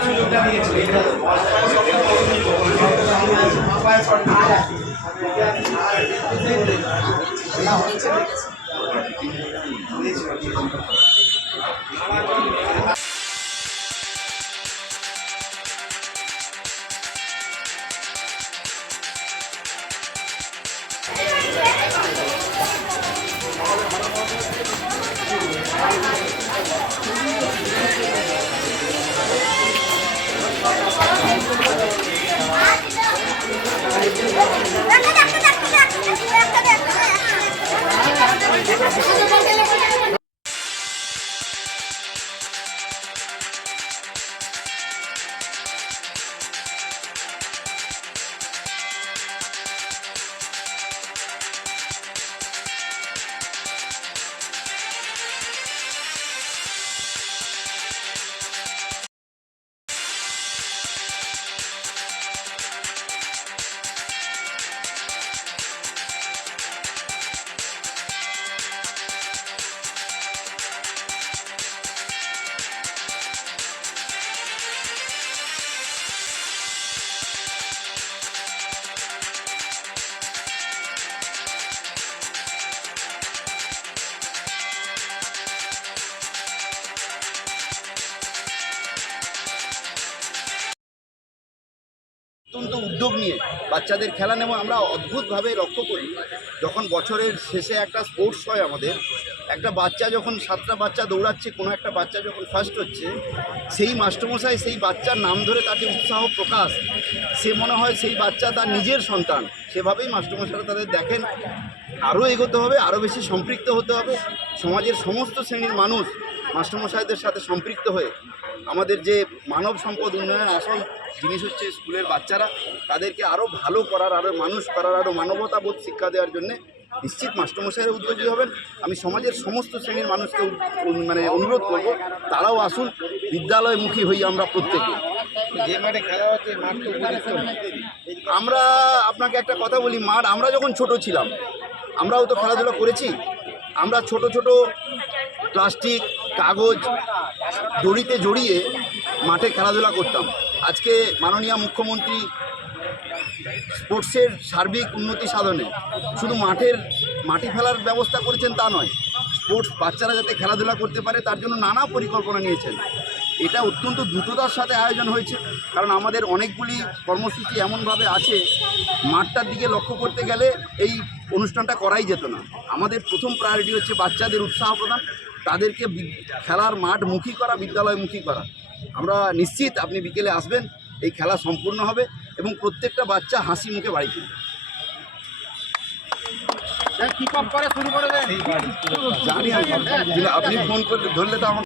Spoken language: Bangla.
সুযোগটা নিয়েছিল শর্ট দিয়েছে অত্যন্ত উদ্যোগ নিয়ে বাচ্চাদের খেলা নেব, আমরা অদ্ভুতভাবে লক্ষ্য করি। যখন বছরের শেষে একটা স্পোর্টস হয় আমাদের, একটা বাচ্চা যখন সাতটা বাচ্চা দৌড়াচ্ছে, কোনো একটা বাচ্চা যখন ফার্স্ট হচ্ছে, সেই মাস্টারমশাই সেই বাচ্চার নাম ধরে তাকে উৎসাহ প্রকাশ। সে মনে হয় সেই বাচ্চা তার নিজের সন্তান। সেভাবেই মাস্টারমশাইরা তাদের দেখেন, আরও এগোতে হবে, আরও বেশি সম্পৃক্ত হতে হবে। সমাজের সমস্ত শ্রেণির মানুষ মাস্টারমশাইদের সাথে সম্পৃক্ত হয়ে আমাদের যে মানব সম্পদ উন্নয়নের আসল জিনিস হচ্ছে স্কুলের বাচ্চারা তাদেরকে আরও ভালো করার আরও মানুষ করার আরও মানবতাবোধ শিক্ষা দেওয়ার জন্যে নিশ্চিত মাস্টারমশাইয়ের উদ্যোগী হবেন। আমি সমাজের সমস্ত শ্রেণির মানুষকে মানে অনুরোধ করব তারাও আসুন বিদ্যালয়মুখী হই আমরা প্রত্যেকে। যে মাঠে খেলা হচ্ছে। আমরা আপনাকে একটা কথা বলি মাঠ আমরা যখন ছোট ছিলাম আমরাও তো খেলাধুলা করেছি। আমরা ছোট ছোট প্লাস্টিক কাগজ দড়িতে জড়িয়ে মাঠে খেলাধুলা করতাম। আজকে মাননীয় মুখ্যমন্ত্রী স্পোর্টসের সার্বিক উন্নতি সাধনে শুধু মাঠের মাটি ফেলার ব্যবস্থা করেছেন তা নয়, স্পোর্টস বাচ্চারা যাতে খেলাধুলা করতে পারে তার জন্য নানা পরিকল্পনা নিয়েছেন। এটা অত্যন্ত দ্রুততার সাথে আয়োজন হয়েছে, কারণ আমাদের অনেকগুলি কর্মসূচি এমনভাবে আছে, মাঠটার দিকে লক্ষ্য করতে গেলে এই অনুষ্ঠানটা করাই যেত না। আমাদের প্রথম প্রায়োরিটি হচ্ছে বাচ্চাদের উৎসাহ প্রদান তাদেরকে খেলার মাঠ মুখী করা বিদ্যালয়মুখী করা। আমরা নিশ্চিত আপনি বিকেলে আসবেন এই খেলা সম্পূর্ণ হবে এবং প্রত্যেকটা বাচ্চা হাসি মুখে বাড়ি ফিরবে। দেন। জানি আপনি ফোন করে ধরলে তো আমার